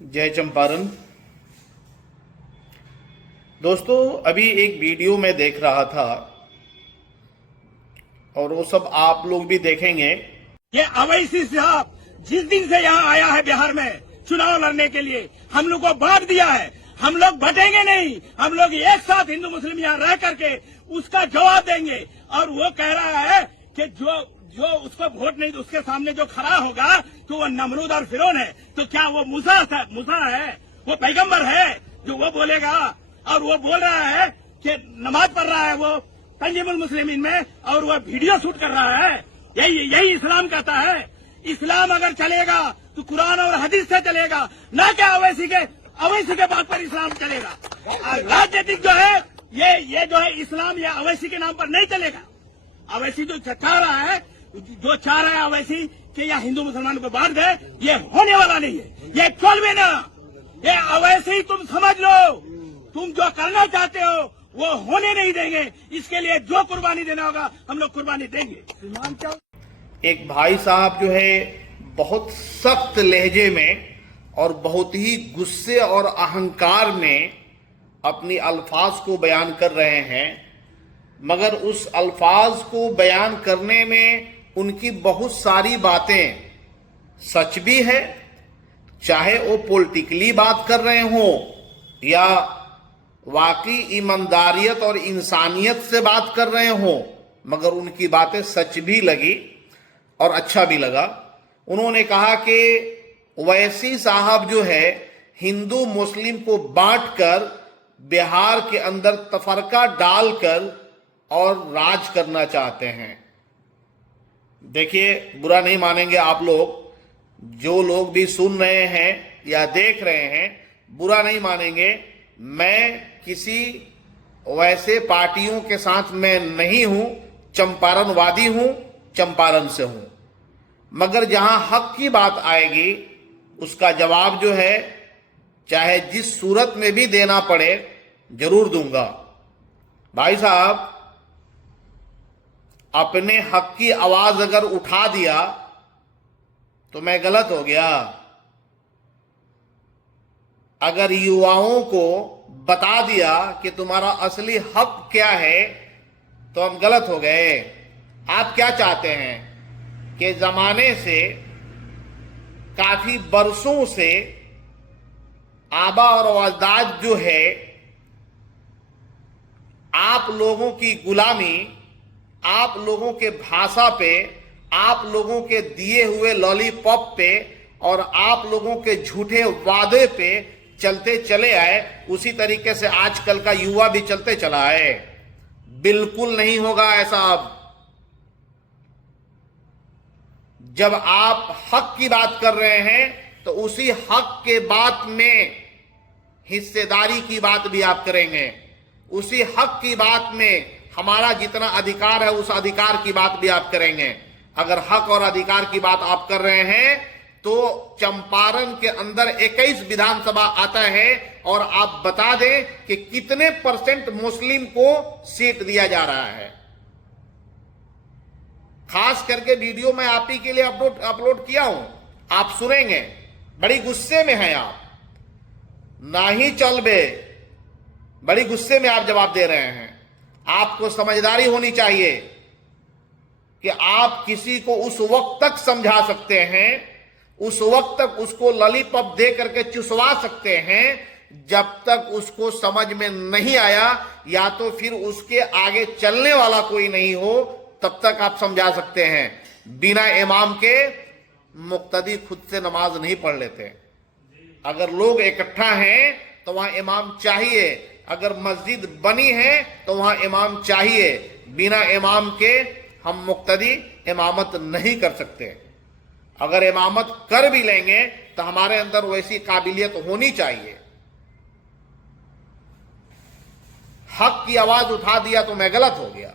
जय चंपारण। दोस्तों, अभी एक वीडियो में देख रहा था और वो सब आप लोग भी देखेंगे। ये अवैसी साहब जिस दिन से यहाँ आया है बिहार में चुनाव लड़ने के लिए हम लोग को बांट दिया है। हम लोग बटेंगे नहीं, हम लोग एक साथ हिंदू मुस्लिम यहाँ रह करके उसका जवाब देंगे। और वो कह रहा है कि जो उसको वोट नहीं, उसके सामने जो खड़ा होगा तो वो नमरूद और फिरौन है। तो क्या वो मूसा है? वो पैगंबर है जो वो बोलेगा? और वो बोल रहा है कि नमाज पढ़ रहा है वो तंजीमुल मुस्लिमीन में, और वो वीडियो शूट कर रहा है। यही इस्लाम कहता है। इस्लाम अगर चलेगा तो कुरान और हदीस से चलेगा, ना क्या अवैसी के बात पर इस्लाम चलेगा। राजनीतिक जो है ये जो है इस्लाम या अवैसी के नाम पर नहीं चलेगा। अवैसी जो चाह रहा है अवैसी कि या हिंदू मुसलमान को बांट दे, ये होने वाला नहीं है। ये चल भी ना, ये अवैसी तुम समझ लो। तुम जो करना चाहते हो वो होने नहीं देंगे। इसके लिए जो कुर्बानी देना होगा हम लोग कुर्बानी देंगे। एक भाई साहब जो है बहुत सख्त लहजे में और बहुत ही गुस्से और अहंकार में अपनी अल्फाज को बयान कर रहे हैं, मगर उस अल्फाज को बयान करने में उनकी बहुत सारी बातें सच भी है, चाहे वो पॉलिटिकली बात कर रहे हों या वाकई ईमानदारियत और इंसानियत से बात कर रहे हों, मगर उनकी बातें सच भी लगी और अच्छा भी लगा। उन्होंने कहा कि ओवैसी साहब जो है हिंदू मुस्लिम को बांटकर बिहार के अंदर तफरका डालकर और राज करना चाहते हैं। देखिए, बुरा नहीं मानेंगे आप लोग, जो लोग भी सुन रहे हैं या देख रहे हैं, बुरा नहीं मानेंगे। मैं किसी वैसे पार्टियों के साथ मैं नहीं हूं, चंपारणवादी हूं, चंपारण से हूं, मगर जहां हक की बात आएगी उसका जवाब जो है चाहे जिस सूरत में भी देना पड़े जरूर दूंगा। भाई साहब, अपने हक की आवाज अगर उठा दिया तो मैं गलत हो गया। अगर युवाओं को बता दिया कि तुम्हारा असली हक क्या है तो हम गलत हो गए। आप क्या चाहते हैं कि जमाने से काफी बरसों से आबा और अजदाद जो है आप लोगों की गुलामी, आप लोगों के भाषा पे, आप लोगों के दिए हुए लॉलीपॉप पे और आप लोगों के झूठे वादे पे चलते चले आए, उसी तरीके से आजकल का युवा भी चलते चला है। बिल्कुल नहीं होगा ऐसा। अब जब आप हक की बात कर रहे हैं तो उसी हक के बात में हिस्सेदारी की बात भी आप करेंगे। उसी हक की बात में हमारा जितना अधिकार है उस अधिकार की बात भी आप करेंगे। अगर हक और अधिकार की बात आप कर रहे हैं तो चंपारण के अंदर 21 विधानसभा आता है और आप बता दें कि कितने % मुस्लिम को सीट दिया जा रहा है। खास करके वीडियो मैं आप ही के लिए अपलोड किया हूं, आप सुनेंगे। बड़ी गुस्से में हैं आप, ना ही चल बे, बड़ी गुस्से में आप जवाब दे रहे हैं। आपको समझदारी होनी चाहिए कि आप किसी को उस वक्त तक समझा सकते हैं, उस वक्त तक उसको लॉलीपॉप दे करके चुसवा सकते हैं जब तक उसको समझ में नहीं आया या तो फिर उसके आगे चलने वाला कोई नहीं हो, तब तक आप समझा सकते हैं। बिना इमाम के मुक्तदी खुद से नमाज नहीं पढ़ लेते। अगर लोग इकट्ठा हैं तो वहां इमाम चाहिए। अगर मस्जिद बनी है तो वहां इमाम चाहिए। बिना इमाम के हम मुक्तदी इमामत नहीं कर सकते। अगर इमामत कर भी लेंगे तो हमारे अंदर वैसी काबिलियत होनी चाहिए। हक की आवाज उठा दिया तो मैं गलत हो गया।